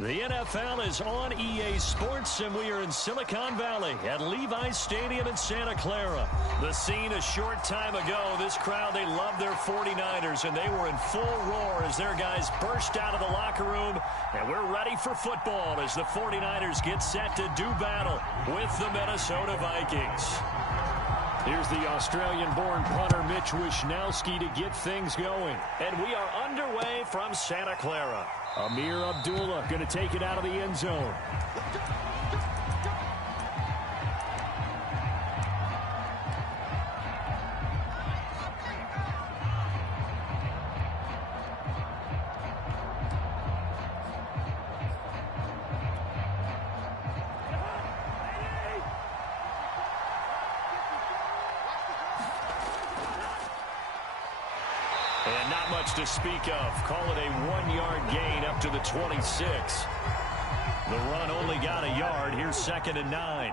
The NFL is on EA Sports, and we are in Silicon Valley at Levi's Stadium in Santa Clara. The scene a short time ago, this crowd, they love their 49ers, and they were in full roar as their guys burst out of the locker room, and we're ready for football as the 49ers get set to do battle with the Minnesota Vikings. Here's the Australian-born punter Mitch Wishnowsky to get things going. And we are underway from Santa Clara. Amir Abdullah going to take it out of the end zone. And not much to speak of. Call it a 1-yard gain up to the 26. The run only got a yard. Here's 2nd and 9.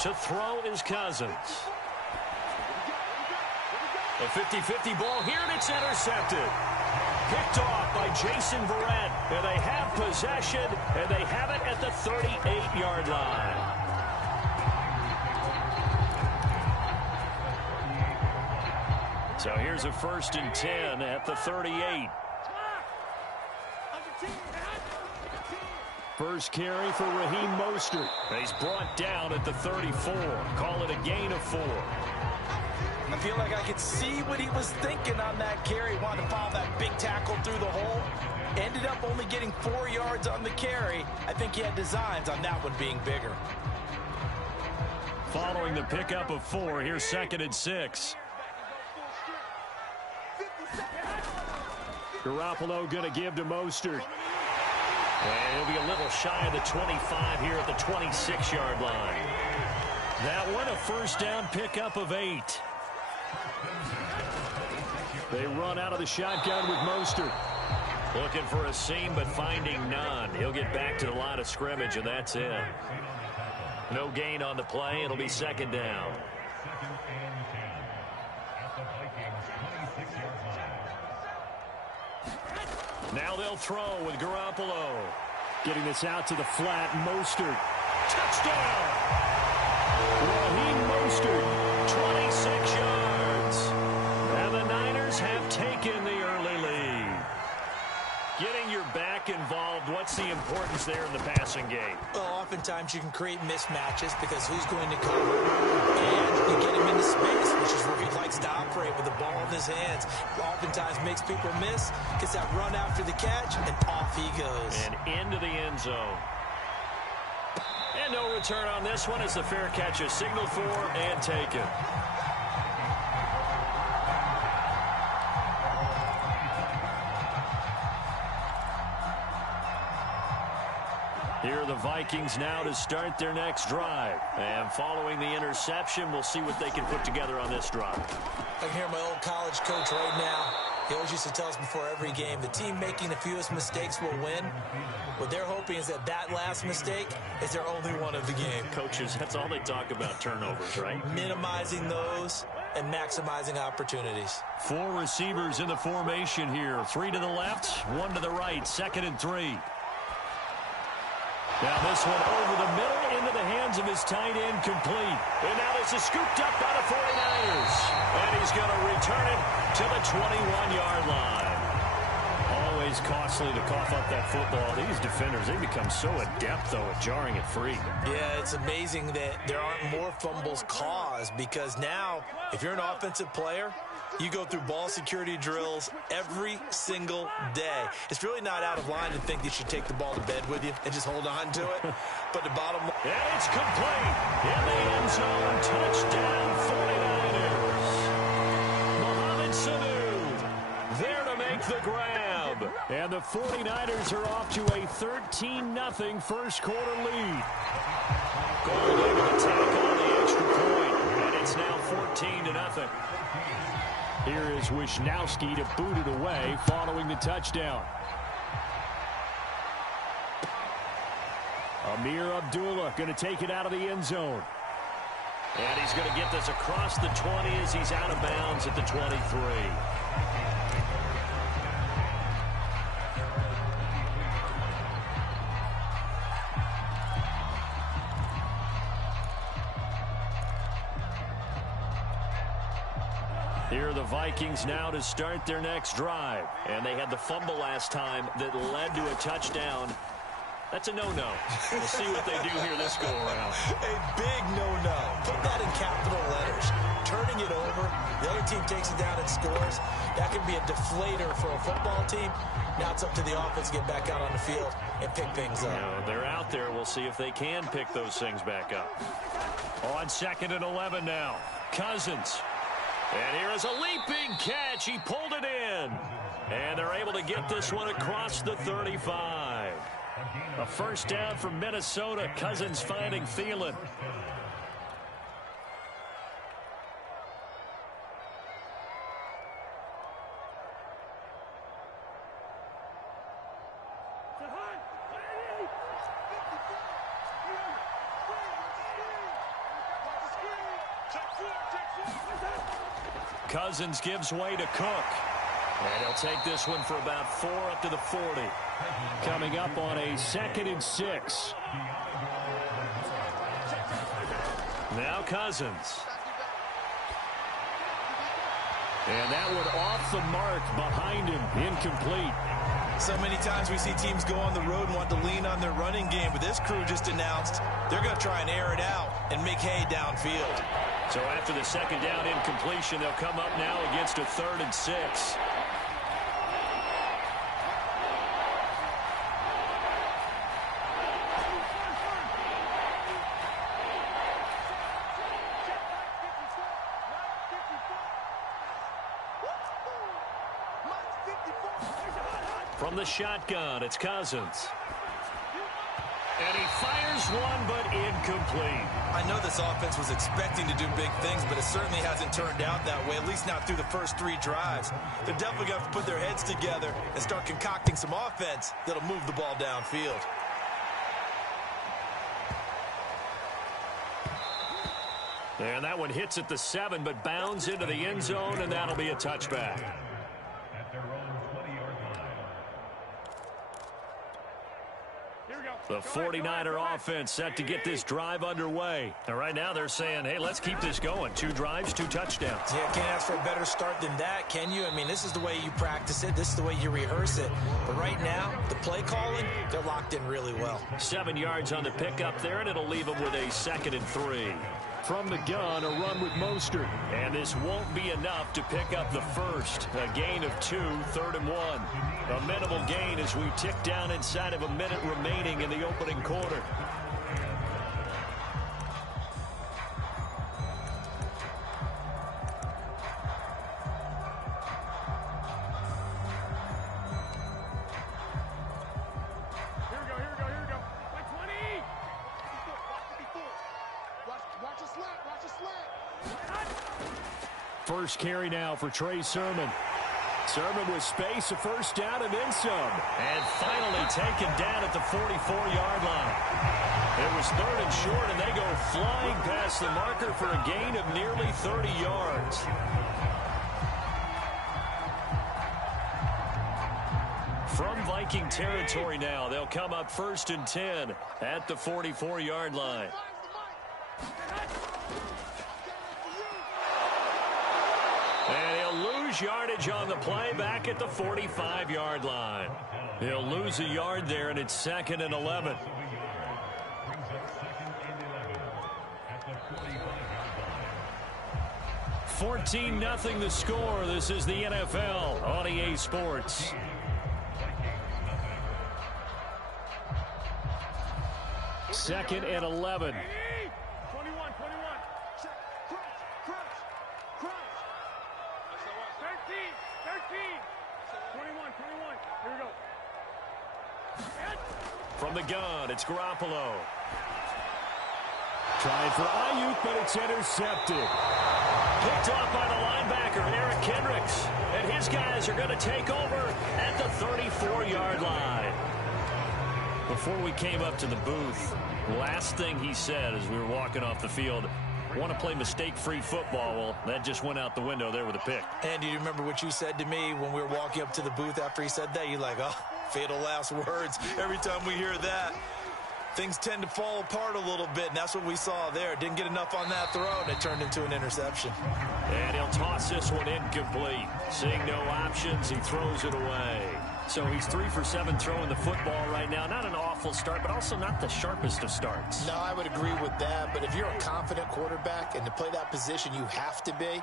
To throw is Cousins. A 50-50 ball here, and it's intercepted. Picked off by Jason Verrett, and they have possession, and they have it at the 38-yard line. So here's a 1st and 10 at the 38. First carry for Raheem Mostert. He's brought down at the 34. Call it a gain of 4. I feel like I could see what he was thinking on that carry. Wanted to follow that big tackle through the hole. Ended up only getting 4 yards on the carry. I think he had designs on that one being bigger. Following the pickup of 4, here's 2nd and 6. Garoppolo going to give to Mostert. And he'll be a little shy of the 25 here at the 26-yard line. That one a first down pickup of 8. They run out of the shotgun with Mostert. Looking for a seam, but finding none. He'll get back to the line of scrimmage, and that's it. No gain on the play. It'll be 2nd down. Now they'll throw with Garoppolo. Getting this out to the flat, Mostert. Touchdown! Raheem Mostert, 26 yards. And the Niners have taken the early lead. Getting your back involved, what's the importance there in the passing game? Well, oftentimes you can create mismatches because who's going to cover, and you get him into space, which is where he likes to operate with the ball in his hands. Oftentimes makes people miss, gets that run after the catch, and off he goes. And into the end zone. And no return on this one as the fair catch is signaled for and taken. Here are the Vikings now to start their next drive. And following the interception, we'll see what they can put together on this drive. I can hear my old college coach right now. He always used to tell us before every game, the team making the fewest mistakes will win. What they're hoping is that that last mistake is their only one of the game. Coaches, that's all they talk about, turnovers, right? Minimizing those and maximizing opportunities. 4 receivers in the formation here. 3 to the left, 1 to the right. 2nd and 3. Now this one over the middle into the hands of his tight end, complete. And now this is scooped up by the 49ers. And he's going to return it to the 21-yard line. Always costly to cough up that football. These defenders, they become so adept, though, at jarring it free. Yeah, it's amazing that there aren't more fumbles caused because now, if you're an offensive player, you go through ball security drills every single day. It's really not out of line to think that you should take the ball to bed with you and just hold on to it. But the bottom line... And it's complete. In the end zone. Touchdown, 49ers. Mohamed Sanu there to make the grab. And the 49ers are off to a 13-0 first quarter lead. Going into the tackle on the extra point. And it's now 14-0. Here is Wishnowsky to boot it away following the touchdown. Amir Abdullah going to take it out of the end zone. And he's going to get this across the 20 as he's out of bounds at the 23. Here are the Vikings now to start their next drive. And they had the fumble last time that led to a touchdown. That's a no-no. We'll see what they do here this go-around. A big no-no. Put that in capital letters. Turning it over, the other team takes it down and scores. That can be a deflator for a football team. Now it's up to the offense to get back out on the field and pick things up. They're out there. We'll see if they can pick those things back up. On 2nd and 11 now. Cousins. And here is a leaping catch. He pulled it in. And they're able to get this one across the 35. A first down for Minnesota. Cousins finding Thielen. Cousins gives way to Cook. And he'll take this one for about 4 up to the 40. Coming up on a 2nd and 6. Now Cousins. And that one off the mark behind him. Incomplete. So many times we see teams go on the road and want to lean on their running game, but this crew just announced they're going to try and air it out and make hay downfield. So after the 2nd down incompletion, they'll come up now against a 3rd and 6. From the shotgun, it's Cousins. And he fires one, but incomplete. I know this offense was expecting to do big things, but it certainly hasn't turned out that way, at least not through the first 3 drives. They're definitely going to have to put their heads together and start concocting some offense that'll move the ball downfield. And that one hits at the 7, but bounds into the end zone, and that'll be a touchback. The 49er offense set to get this drive underway. And right now they're saying, hey, let's keep this going. 2 drives, 2 touchdowns. Yeah, can't ask for a better start than that, can you? I mean, this is the way you practice it. This is the way you rehearse it. But right now, the play calling, they're locked in really well. 7 yards on the pickup there, and it'll leave them with a 2nd and 3. From the gun, a run with Mostert. And this won't be enough to pick up the first. A gain of 2, 3rd and 1. A minimal gain as we tick down inside of a minute remaining in the opening quarter. First carry now for Trey Sermon. Sermon with space, a first down and then some. And finally taken down at the 44-yard line. It was 3rd and short, and they go flying past the marker for a gain of nearly 30 yards. From Viking territory now, they'll come up 1st and 10 at the 44-yard line. And he'll lose yardage on the play back at the 45-yard line. He'll lose a yard there, and it's 2nd and 11. $14-0 the score. This is the NFL on EA Sports. Second and 11. 21. 21. Here we go. From the gun, it's Garoppolo. Trying for Ayuk, but it's intercepted. Picked off by the linebacker, Eric Kendricks. And his guys are going to take over at the 34-yard line. Before we came up to the booth, last thing he said as we were walking off the field, want to play mistake-free football. Well, that just went out the window there with a pick. And do you remember what you said to me when we were walking up to the booth after he said that? You're like, oh, fatal last words. Every time we hear that, things tend to fall apart a little bit, and that's what we saw there. Didn't get enough on that throw, and it turned into an interception. And he'll toss this one incomplete. Seeing no options, he throws it away. So he's 3 for 7 throwing the football right now. Not an awful start, but also not the sharpest of starts. No, I would agree with that. But if you're a confident quarterback and to play that position, you have to be.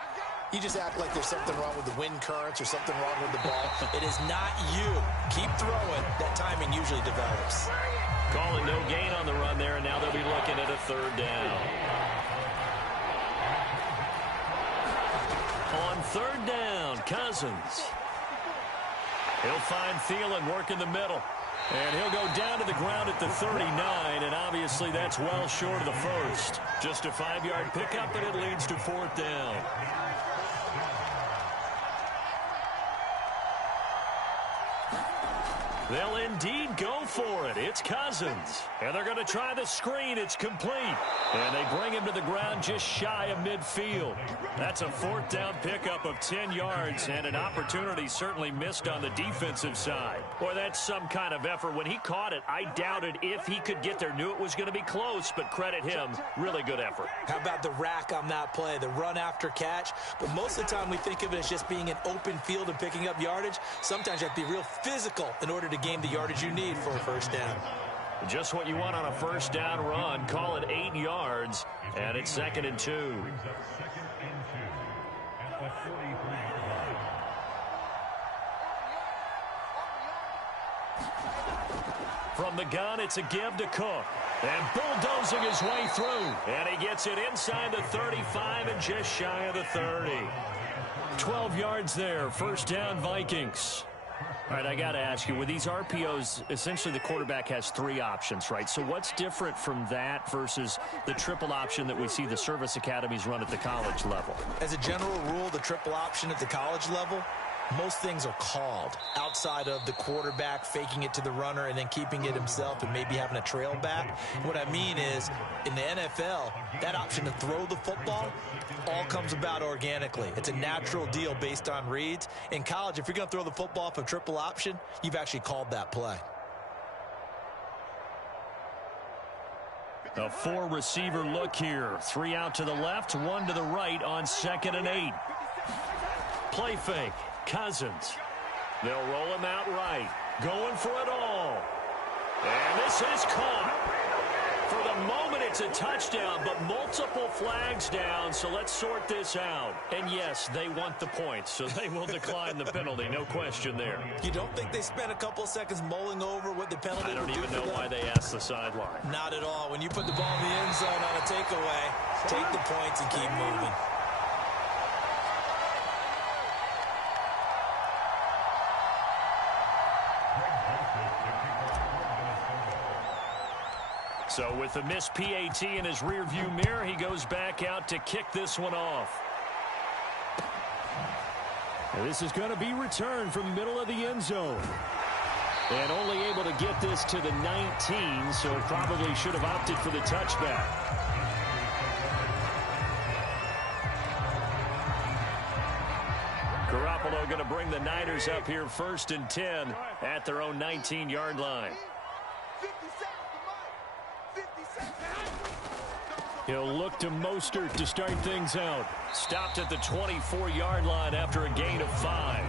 You just act like there's something wrong with the wind currents or something wrong with the ball. It is not you. Keep throwing. That timing usually develops. Calling no gain on the run there, and now they'll be looking at a 3rd down. On 3rd down, Cousins. He'll find Thielen working the middle. And he'll go down to the ground at the 39, and obviously that's well short of the first. Just a 5-yard pickup, and it leads to 4th down. They'll indeed go for it. It's Cousins. And they're going to try the screen. It's complete. And they bring him to the ground just shy of midfield. That's a 4th down pickup of 10 yards and an opportunity certainly missed on the defensive side. Boy, that's some kind of effort. When he caught it, I doubted if he could get there. Knew it was going to be close, but credit him. Really good effort. How about the rack on that play, the run after catch? But most of the time we think of it as just being an open field and picking up yardage. Sometimes you have to be real physical in order to gain the yardage you need for a 1st down. Just what you want on a 1st down run. Call it 8 yards, and it's 2nd and 2. From the gun, it's a give to Cook. And bulldozing his way through. And he gets it inside the 35 and just shy of the 30. 12 yards there. 1st down, Vikings. All right, I got to ask you, with these RPOs, essentially the quarterback has 3 options, right? So what's different from that versus the triple option that we see the service academies run at the college level? As a general rule, the triple option at the college level, most things are called outside of the quarterback faking it to the runner and then keeping it himself and maybe having a trail back. What I mean is, in the NFL, that option to throw the football all comes about organically. It's a natural deal based on reads. In college, if you're going to throw the football off a triple option, you've actually called that play. A 4-receiver look here. 3 out to the left, 1 to the right on 2nd and 8. Play fake. Cousins. They'll roll him out right. Going for it all. And this is caught. For the moment, it's a touchdown, but multiple flags down, so let's sort this out. And yes, they want the points, so they will decline the penalty, no question there. You don't think they spent a couple of seconds mulling over what the penalty would do? I don't even know why they asked the sideline. Not at all. When you put the ball in the end zone on a takeaway, take the points and keep moving. So with the missed PAT in his rearview mirror, he goes back out to kick this one off. And this is going to be returned from the middle of the end zone. And only able to get this to the 19, so probably should have opted for the touchback. Garoppolo going to bring the Niners up here 1st and 10 at their own 19-yard line. He'll look to Mostert to start things out. Stopped at the 24-yard line after a gain of 5.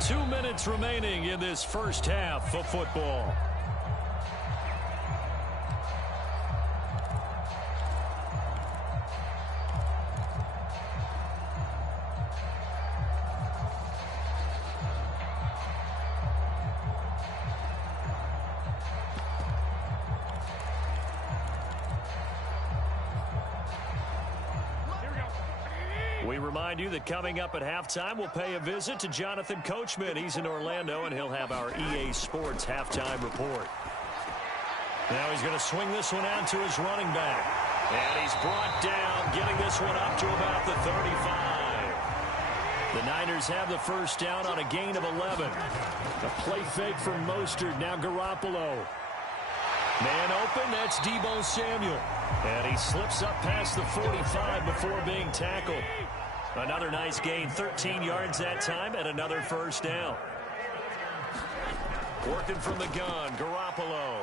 Two minutes remaining in this first half of football. We remind you that coming up at halftime, we'll pay a visit to Jonathan Coachman. He's in Orlando, and he'll have our EA Sports halftime report. Now he's going to swing this one out to his running back. And he's brought down, getting this one up to about the 35. The Niners have the first down on a gain of 11. A play fake from Mostert. Now Garoppolo. Man open, that's Deebo Samuel. And he slips up past the 45 before being tackled. Another nice gain, 13 yards that time, and another first down. Working from the gun, Garoppolo.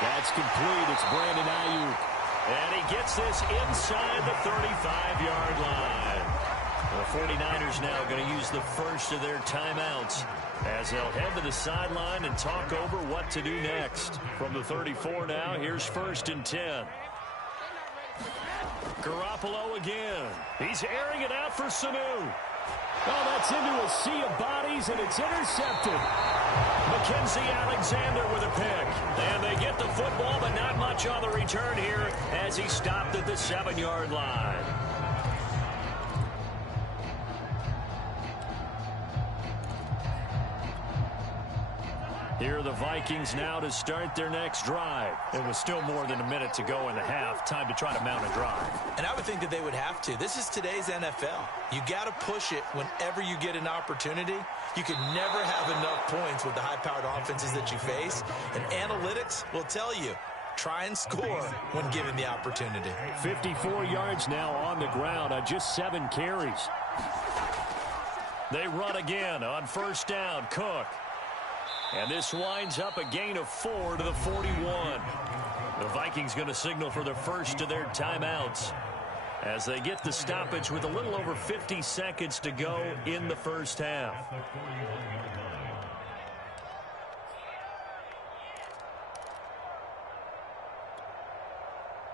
That's complete. It's Brandon Ayuk. And he gets this inside the 35-yard line. The 49ers now going to use the first of their timeouts as they'll head to the sideline and talk over what to do next. From the 34 now, here's 1st and 10. Garoppolo again. He's airing it out for Sanu. Oh, that's into a sea of bodies, and it's intercepted. Mackenzie Alexander with a pick. And they get the football, but not much on the return here as he stopped at the 7-yard line. Here are the Vikings now to start their next drive. It was still more than a minute to go in the half. Time to try to mount a drive. And I would think that they would have to. This is today's NFL. You got to push it whenever you get an opportunity. You can never have enough points with the high-powered offenses that you face. And analytics will tell you, try and score when given the opportunity. 54 yards now on the ground on just 7 carries. They run again on first down. Cook. And this winds up a gain of 4 to the 41. The Vikings going to signal for the first of their timeouts as they get the stoppage with a little over 50 seconds to go in the first half.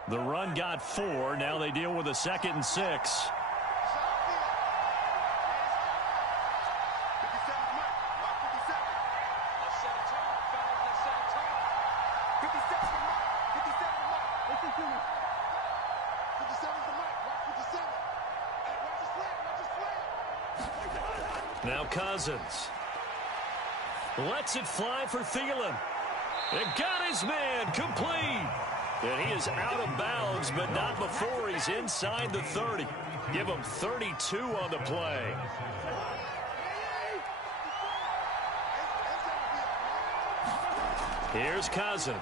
The run got 4. Now they deal with a 2nd and 6. Now Cousins lets it fly for Thielen. And got his man complete. And he is out of bounds, but not before he's inside the 30. Give him 32 on the play. Here's Cousins.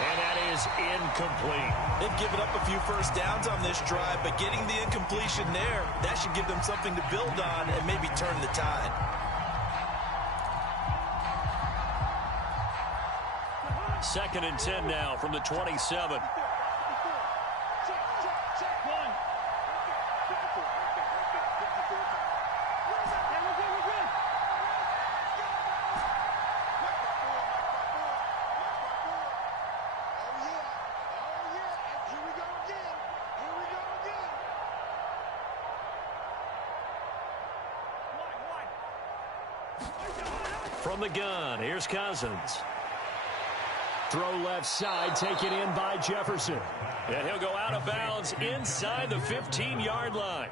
And that is incomplete. They've given up a few first downs on this drive, but getting the incompletion there, that should give them something to build on and maybe turn the tide. Second and 10 now from the 27. From the gun, here's Cousins. Throw left side, taken in by Jefferson. And he'll go out of bounds inside the 15-yard line.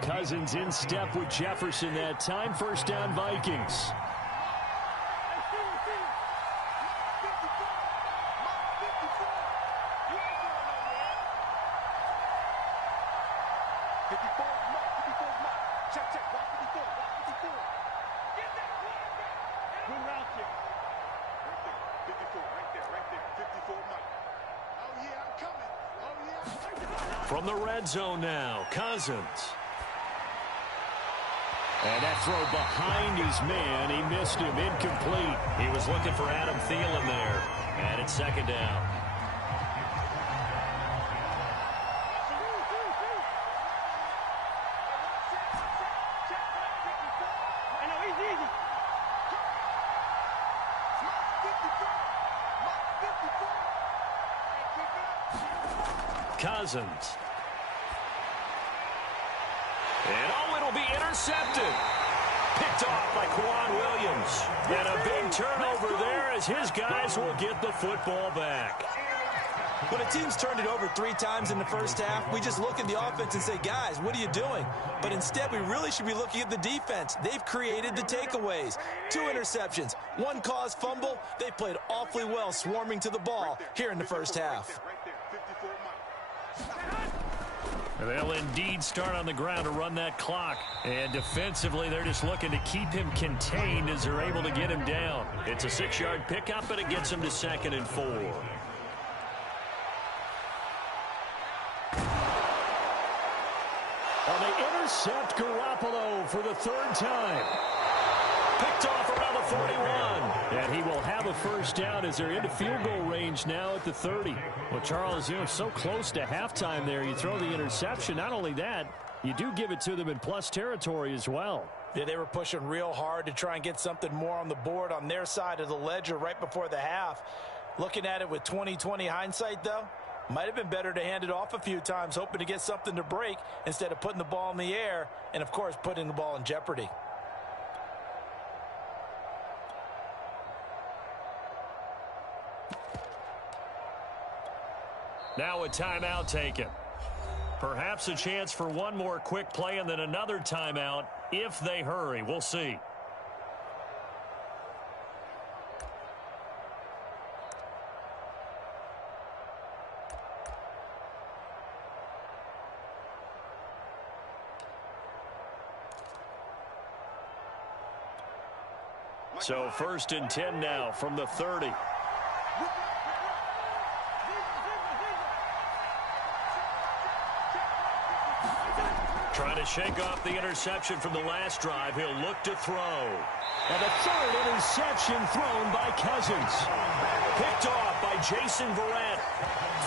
Cousins in step with Jefferson that time. First down, Vikings. From the red zone now, Cousins. And that throw behind his man, he missed him, incomplete. He was looking for Adam Thielen there. And it's second down. Cousins. And oh, it'll be intercepted. Picked off by Quan Williams. And a big turnover there as his guys will get the football back. When a team's turned it over 3 times in the first half, we just look at the offense and say, guys, what are you doing? But instead, we really should be looking at the defense. They've created the takeaways. 2 interceptions, 1 caused fumble. They played awfully well swarming to the ball here in the first half. They'll indeed start on the ground to run that clock. And defensively, they're just looking to keep him contained as they're able to get him down. It's a 6-yard pickup, and it gets him to 2nd and 4. Well, they intercept Garoppolo for the 3rd time. Picked off around the 41. And he will have a first down as they're into field goal range now at the 30. Well, Charles, you know, so close to halftime there. You throw the interception. Not only that, you do give it to them in plus territory as well. Yeah, they were pushing real hard to try and get something more on the board on their side of the ledger right before the half. Looking at it with 20/20 hindsight, though, might have been better to hand it off a few times, hoping to get something to break instead of putting the ball in the air and, of course, putting the ball in jeopardy. Now a timeout taken. Perhaps a chance for one more quick play and then another timeout if they hurry. We'll see. So 1st and 10 now from the 30. Trying to shake off the interception from the last drive. He'll look to throw. And the 3rd interception thrown by Cousins. Picked off by Jason Verrett.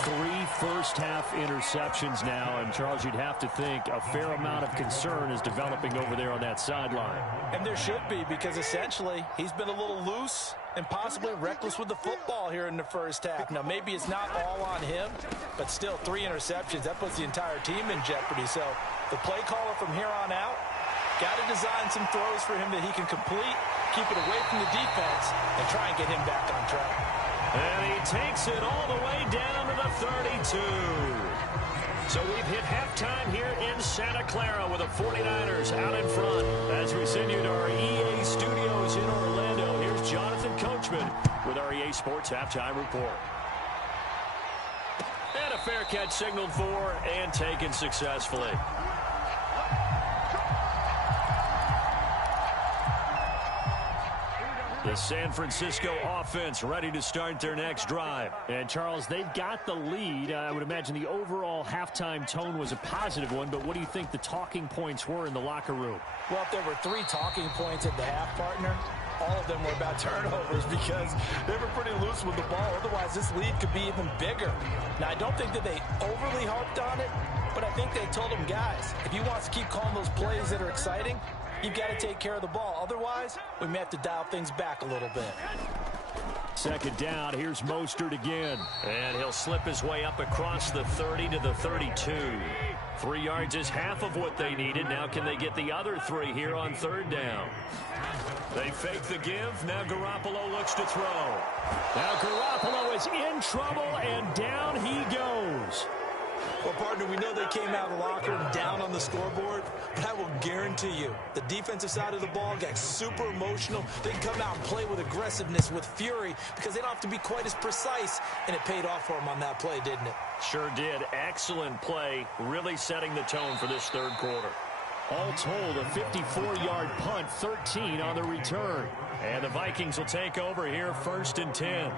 3 first-half interceptions now. And, Charles, you'd have to think a fair amount of concern is developing over there on that sideline. And there should be, because essentially he's been a little loose and possibly reckless with the football here in the first half. Now, maybe it's not all on him, but still 3 interceptions. That puts the entire team in jeopardy. So the play caller from here on out got to design some throws for him that he can complete, keep it away from the defense, and try and get him back on track. And he takes it all the way down to the 32. So we've hit halftime here in Santa Clara with the 49ers out in front. As we send you to our EA studios in Orlando, here's Jonathan Coachman with our EA Sports Halftime Report. And a fair catch signaled for and taken successfully. The San Francisco offense ready to start their next drive. And, Charles, they've got the lead. I would imagine the overall halftime tone was a positive one, but what do you think the talking points were in the locker room? Well, if there were 3 talking points at the half, partner, all of them were about turnovers because they were pretty loose with the ball. Otherwise, this lead could be even bigger. Now, I don't think that they overly harped on it, but I think they told them, guys, if you want to keep calling those plays that are exciting, you've got to take care of the ball. Otherwise, we may have to dial things back a little bit. 2nd down. Here's Mostert again. And he'll slip his way up across the 30 to the 32. 3 yards is half of what they needed. Now can they get the other 3 here on 3rd down? They fake the give. Now Garoppolo looks to throw. Now Garoppolo is in trouble, and down he goes. Well, partner, we know they came out of the locker room down on the scoreboard, but I will guarantee you the defensive side of the ball got super emotional. They can come out and play with aggressiveness, with fury, because they don't have to be quite as precise, and it paid off for them on that play, didn't it? Sure did. Excellent play, really setting the tone for this 3rd quarter. All told, a 54-yard punt, 13 on the return. And the Vikings will take over here 1st and 10.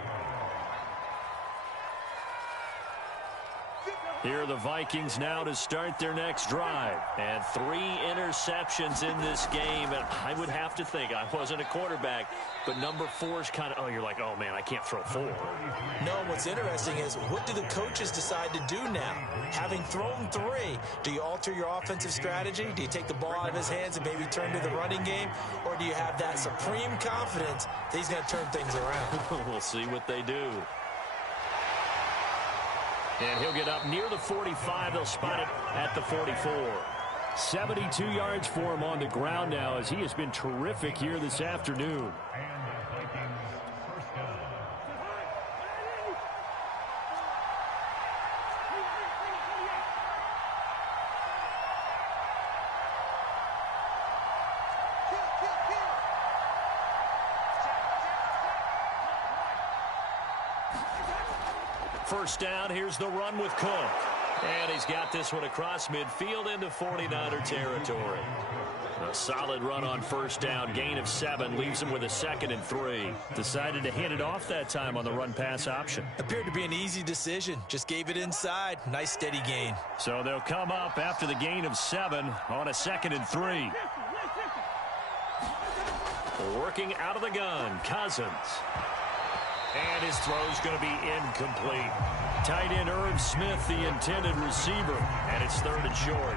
Here are the Vikings now to start their next drive. And 3 interceptions in this game. And I would have to think, I wasn't a quarterback, but number 4 is kind of, you're like, oh, man, I can't throw 4. No, what's interesting is what do the coaches decide to do now? Having thrown 3, do you alter your offensive strategy? Do you take the ball out of his hands and maybe turn to the running game? Or do you have that supreme confidence that he's going to turn things around? We'll see what they do. And he'll get up near the 45. They'll spot it at the 44. 72 yards for him on the ground now as he has been terrific here this afternoon. First down, here's the run with Cook. And he's got this one across midfield into 49er territory. A solid run on first down. Gain of 7 leaves him with a 2nd and 3. Decided to hand it off that time on the run-pass option. Appeared to be an easy decision. Just gave it inside. Nice steady gain. So they'll come up after the gain of 7 on a 2nd and 3. Working out of the gun, Cousins. And his throw's going to be incomplete. Tight end Irv Smith, the intended receiver. And it's 3rd and short.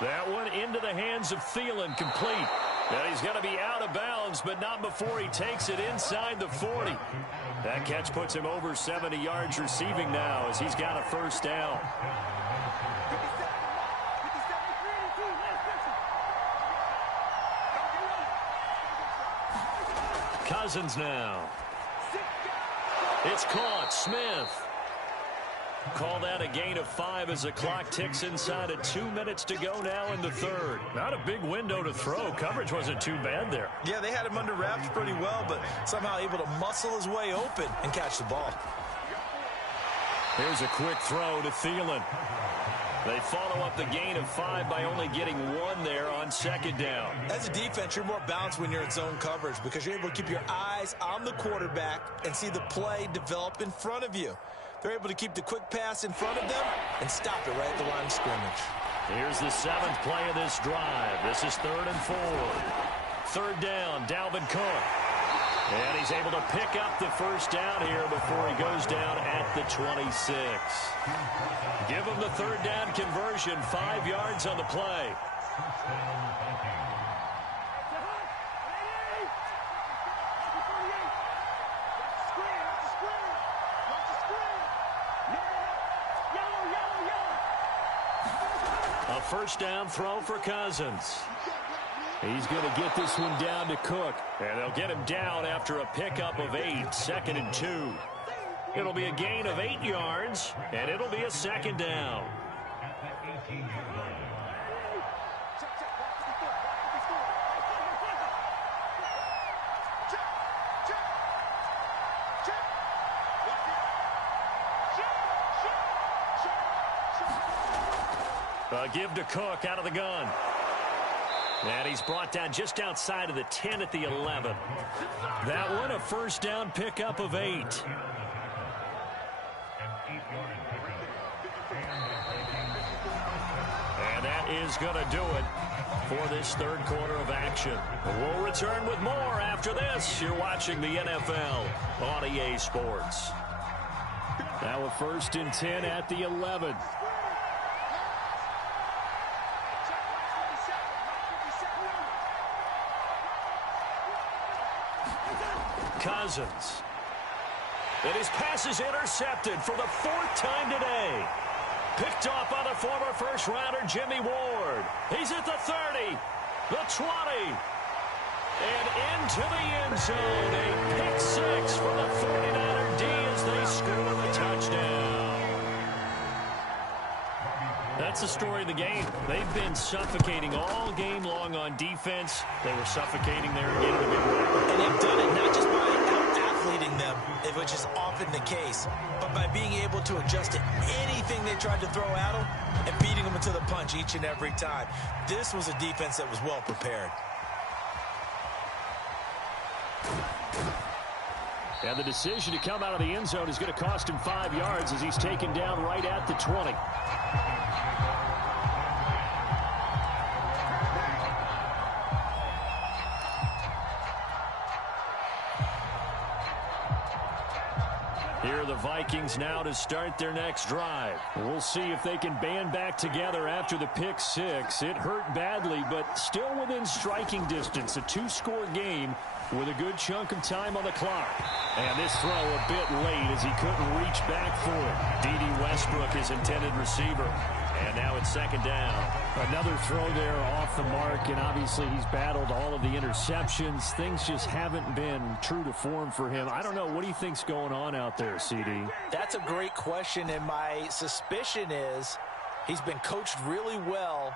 That one into the hands of Thielen, complete. Now he's going to be out of bounds, but not before he takes it inside the 40. That catch puts him over 70 yards receiving now as he's got a first down. Cousins now. It's caught. Smith. Call that a gain of 5 as the clock ticks inside of 2 minutes to go now in the 3rd. Not a big window to throw. Coverage wasn't too bad there. Yeah, they had him under wraps pretty well, but somehow able to muscle his way open and catch the ball. Here's a quick throw to Thielen. They follow up the gain of 5 by only getting 1 there on 2nd down. As a defense, you're more balanced when you're in zone coverage because you're able to keep your eyes on the quarterback and see the play develop in front of you. They're able to keep the quick pass in front of them and stop it right at the line of scrimmage. Here's the 7th play of this drive. This is 3rd and 4. 3rd down, Dalvin Cook. And he's able to pick up the first down here before he goes down at the 26. Give him the 3rd down conversion, 5 yards on the play. A first down throw for Cousins. He's going to get this one down to Cook. And they'll get him down after a pickup of 8, 2nd and 2. It'll be a gain of 8 yards, and it'll be a 2nd down. Give to Cook out of the gun. And he's brought down just outside of the 10 at the 11. That one, a first down pickup of 8. And that is going to do it for this 3rd quarter of action. We'll return with more after this. You're watching the NFL on EA Sports. Now a 1st and 10 at the 11. Cousins. And his pass is intercepted for the 4th time today. Picked off by the former first-rounder Jimmy Ward. He's at the 30, the 20, and into the end zone. A pick 6 for the 49er D as they score the touchdown. That's the story of the game. They've been suffocating all game long on defense. They were suffocating there again in a big way. And they've done it not just by out-athleting them, which is often the case, but by being able to adjust to anything they tried to throw at them and beating them into the punch each and every time. This was a defense that was well prepared. And the decision to come out of the end zone is going to cost him 5 yards as he's taken down right at the 20. Here are the Vikings now to start their next drive. We'll see if they can band back together after the pick 6. It hurt badly, but still within striking distance. A 2-score game with a good chunk of time on the clock. And this throw a bit late as he couldn't reach back for it. D.D. Westbrook, his intended receiver. And now it's 2nd down. Another throw there off the mark, and obviously he's battled all of the interceptions. Things just haven't been true to form for him. I don't know. What do you think's going on out there, CD? That's a great question, and my suspicion is he's been coached really well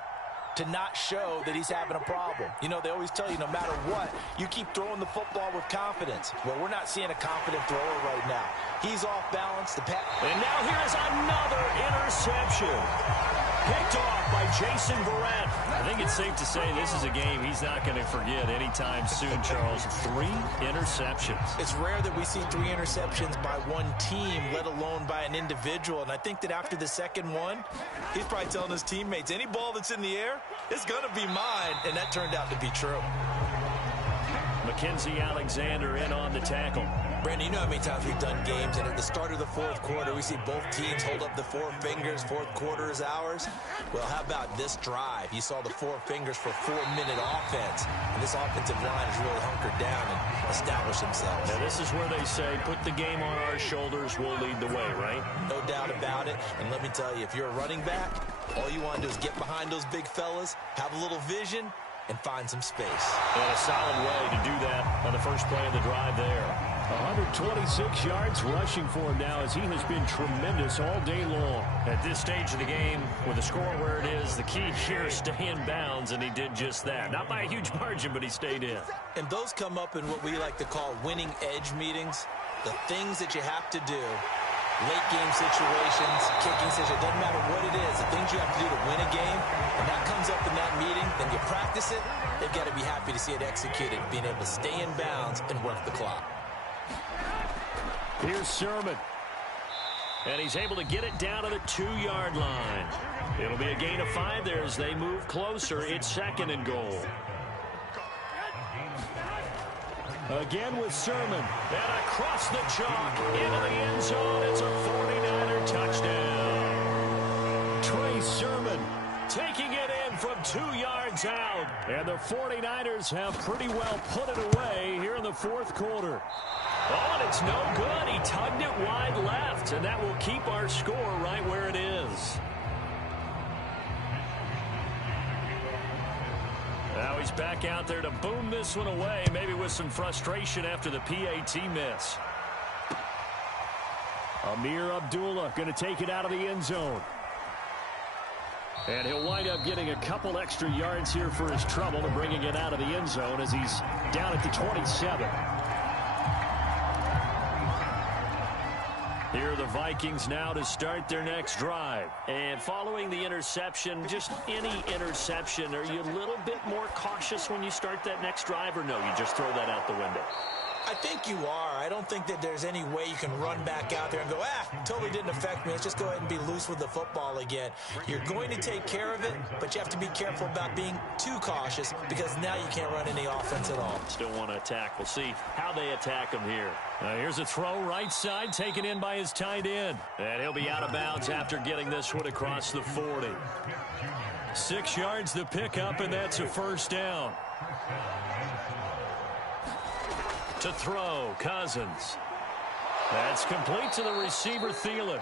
to not show that he's having a problem. You know, they always tell you no matter what, you keep throwing the football with confidence. Well, we're not seeing a confident thrower right now. He's off balance. And now here's another interception. Picked off by Jason Verrett. I think it's safe to say this is a game he's not going to forget anytime soon, Charles. 3 interceptions. It's rare that we see 3 interceptions by one team, let alone by an individual. And I think that after the second one, he's probably telling his teammates, any ball that's in the air, it's going to be mine. And that turned out to be true. Mackenzie Alexander in on the tackle. Brandon, you know how many times we've done games, and at the start of the fourth quarter, we see both teams hold up the 4 fingers, fourth quarter is ours. Well, how about this drive? You saw the 4 fingers for 4-minute offense, and this offensive line has really hunkered down and established themselves. Now, this is where they say, put the game on our shoulders, we'll lead the way, right? No doubt about it, and let me tell you, if you're a running back, all you want to do is get behind those big fellas, have a little vision, and find some space. And a solid way to do that on the first play of the drive there. 126 yards rushing for him now as he has been tremendous all day long. At this stage of the game, with the score where it is, the key here is stay in bounds, and he did just that. Not by a huge margin, but he stayed in. And those come up in what we like to call winning edge meetings. The things that you have to do, late game situations, kicking situations, doesn't matter what it is, the things you have to do to win a game, and that comes up in that meeting, then you practice it, they've got to be happy to see it executed, being able to stay in bounds and work the clock. Here's Sermon. And he's able to get it down to the 2-yard line. It'll be a gain of 5 there as they move closer. It's 2nd and goal. Again with Sermon. And across the chalk into the end zone. It's a 49er touchdown. Trey Sermon taking it in from 2 yards out. And the 49ers have pretty well put it away here in the fourth quarter. Oh, and it's no good. He tugged it wide left, and that will keep our score right where it is. Now he's back out there to boom this one away, maybe with some frustration after the PAT miss. Amir Abdullah going to take it out of the end zone. And he'll wind up getting a couple extra yards here for his trouble and bringing it out of the end zone as he's down at the 27. Here are the Vikings now to start their next drive. And following the interception, just any interception, are you a little bit more cautious when you start that next drive, or no, you just throw that out the window? I think you are. I don't think that there's any way you can run back out there and go, totally didn't affect me. Let's just go ahead and be loose with the football again. You're going to take care of it, but you have to be careful about being too cautious because now you can't run any offense at all. Still want to attack. We'll see how they attack him here. Here's a throw right side, taken in by his tight end. And he'll be out of bounds after getting this one across the 40. 6 yards the pickup, and that's a first down. To throw, Cousins. That's complete to the receiver, Thielen.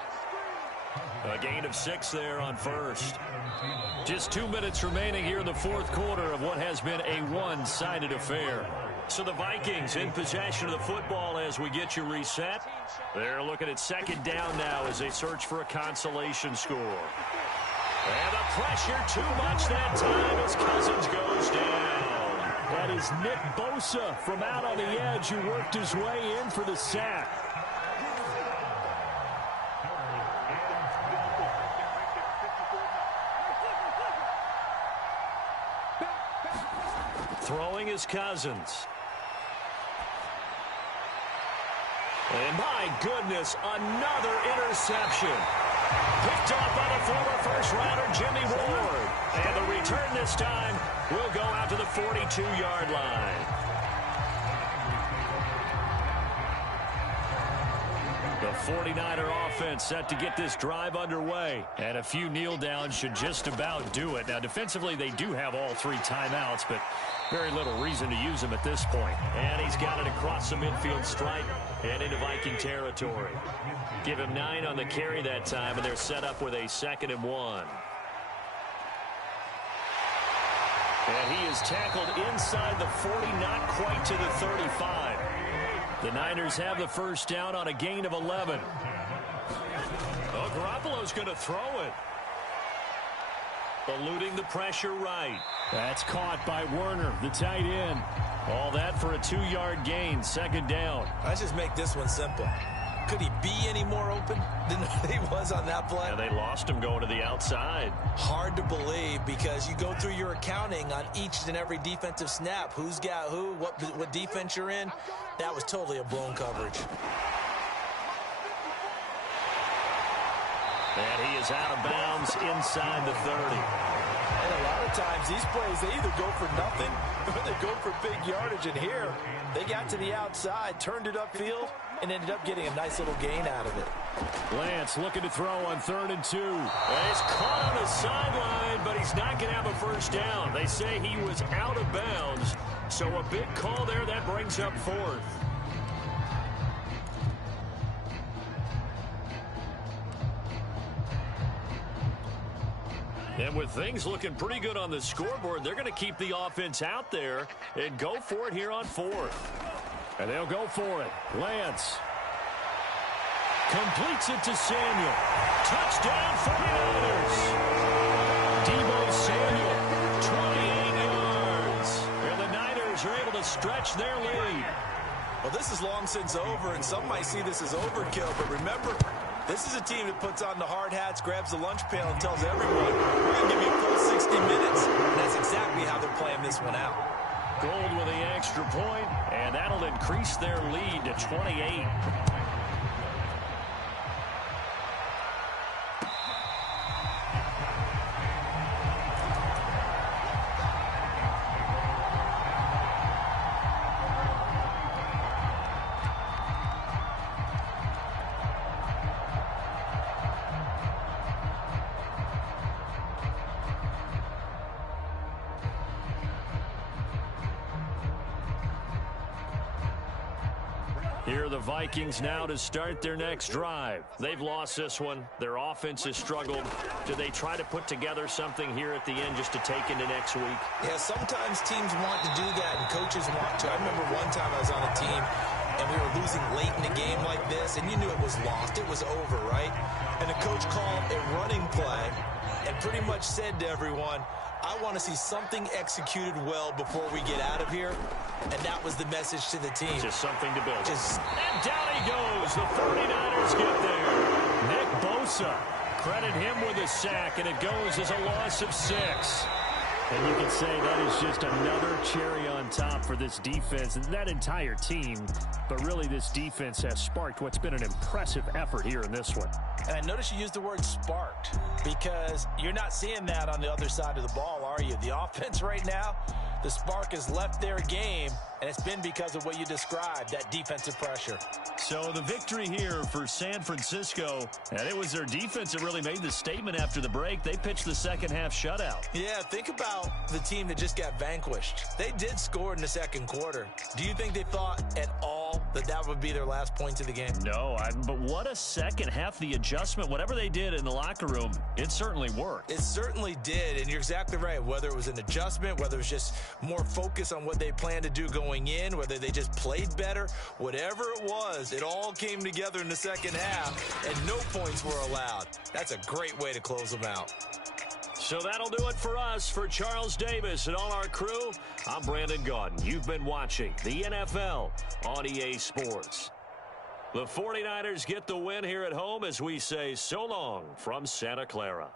A gain of 6 there on first. Just 2 minutes remaining here in the fourth quarter of what has been a one-sided affair. So the Vikings in possession of the football as we get you reset. They're looking at 2nd down now as they search for a consolation score. And the pressure too much that time as Cousins goes down. That is Nick Bosa from out on the edge who worked his way in for the sack. Throwing is Cousins. And my goodness, another interception. Picked off by the former first-rounder Jimmy Ward. And the return this time will go out to the 42-yard line. The 49er offense set to get this drive underway. And a few kneel downs should just about do it. Now, defensively, they do have all 3 timeouts, but very little reason to use them at this point. And he's got it across the midfield stripe and into Viking territory. Give him 9 on the carry that time, and they're set up with a 2nd and 1. And he is tackled inside the 40, not quite to the 35. The Niners have the first down on a gain of 11. Oh, Garoppolo's going to throw it. Eluding the pressure right. That's caught by Werner, the tight end. All that for a 2-yard gain, 2nd down. Let's just make this one simple. Could he be any more open than he was on that play? Yeah, they lost him going to the outside. Hard to believe because you go through your accounting on each and every defensive snap. Who's got who, what defense you're in. That was totally a blown coverage. And he is out of bounds inside the 30. And a lot of times these plays, they either go for nothing or they go for big yardage. And here, they got to the outside, turned it upfield, and ended up getting a nice little gain out of it. Lance looking to throw on 3rd and 2. And he's caught on the sideline, but he's not going to have a first down. They say he was out of bounds. So a big call there. That brings up 4th. And with things looking pretty good on the scoreboard, they're going to keep the offense out there and go for it here on 4th. And they'll go for it. Lance completes it to Samuel. Touchdown 49ers. Deebo Samuel, 28 yards. And the Niners are able to stretch their lead. Well, this is long since over, and some might see this as overkill. But remember, this is a team that puts on the hard hats, grabs the lunch pail, and tells everyone, we're going to give you a full 60 minutes. And that's exactly how they're playing this one out. Gold with the extra point, and that'll increase their lead to 28. Here are the Vikings now to start their next drive. They've lost this one. Their offense has struggled. Do they try to put together something here at the end just to take into next week? Yeah, sometimes teams want to do that and coaches want to. I remember one time I was on a team and we were losing late in a game like this and you knew it was lost. It was over, right? And the coach called a running play and pretty much said to everyone, I want to see something executed well before we get out of here. And that was the message to the team. Just something to build. And down he goes. The 49ers get there. Nick Bosa, credit him with a sack, and it goes as a loss of 6. And you can say that is just another cherry on top for this defense and that entire team. But really, this defense has sparked what's been an impressive effort here in this one. And I notice you used the word sparked because you're not seeing that on the other side of the ball, are you? The offense right now, the spark has left their game, and it's been because of what you described, that defensive pressure. So the victory here for San Francisco, and it was their defense that really made the statement after the break. They pitched the second half shutout. Yeah, think about the team that just got vanquished. They did score in the second quarter. Do you think they thought at all that that would be their last points of the game? No, but what a second half. The adjustment, whatever they did in the locker room, it certainly worked. It certainly did, and you're exactly right. Whether it was an adjustment, whether it was just more focus on what they planned to do going in, whether they just played better, whatever it was, it all came together in the second half, and no points were allowed. That's a great way to close them out. So that'll do it for us. For Charles Davis and all our crew, I'm Brandon Gaudin. You've been watching the NFL on EA Sports. The 49ers get the win here at home as we say so long from Santa Clara.